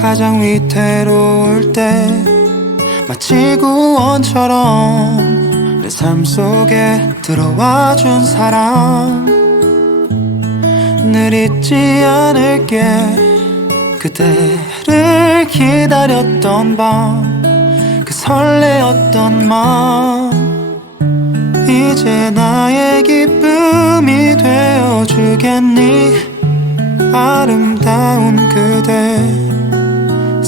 가장 위태로울 때 마치 구원처럼 내 삶 속에 들어와 준 사람. 늘 잊지 않을게. 그대를 기다렸던 밤 그 설레었던 마음. 이제 나의 기쁨이 되어주겠니? 아름다운 그대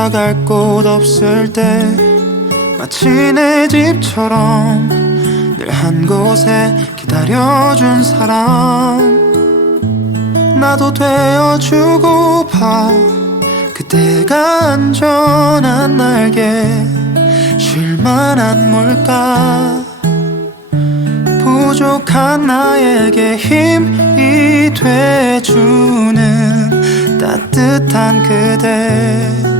돌아갈 곳 없을 때 마치 내 집처럼 늘 한 곳에 기다려준 사람. 나도 되어주고 봐. 그대가 안전한 날개 쉴만한 물가. 부족한 나에게 힘이 돼주는 따뜻한 그대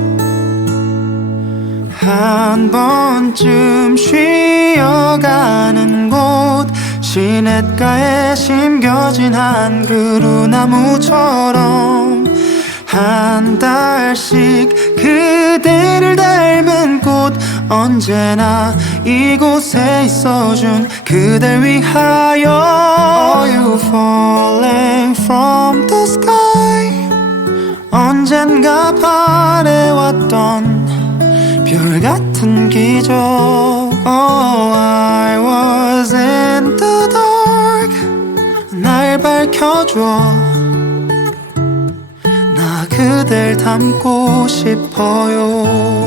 한 번쯤 쉬어가는 곳 시냇가에 심겨진 한 그루 나무처럼 한 달씩 그대를 닮은 꽃 언제나 이곳에 있어준 그댈 위하여. Are you falling from the sky? 언젠가 바래왔던 별 같은 기적. Oh I was in the dark. 날 밝혀줘. 나 그댈 닮고 싶어요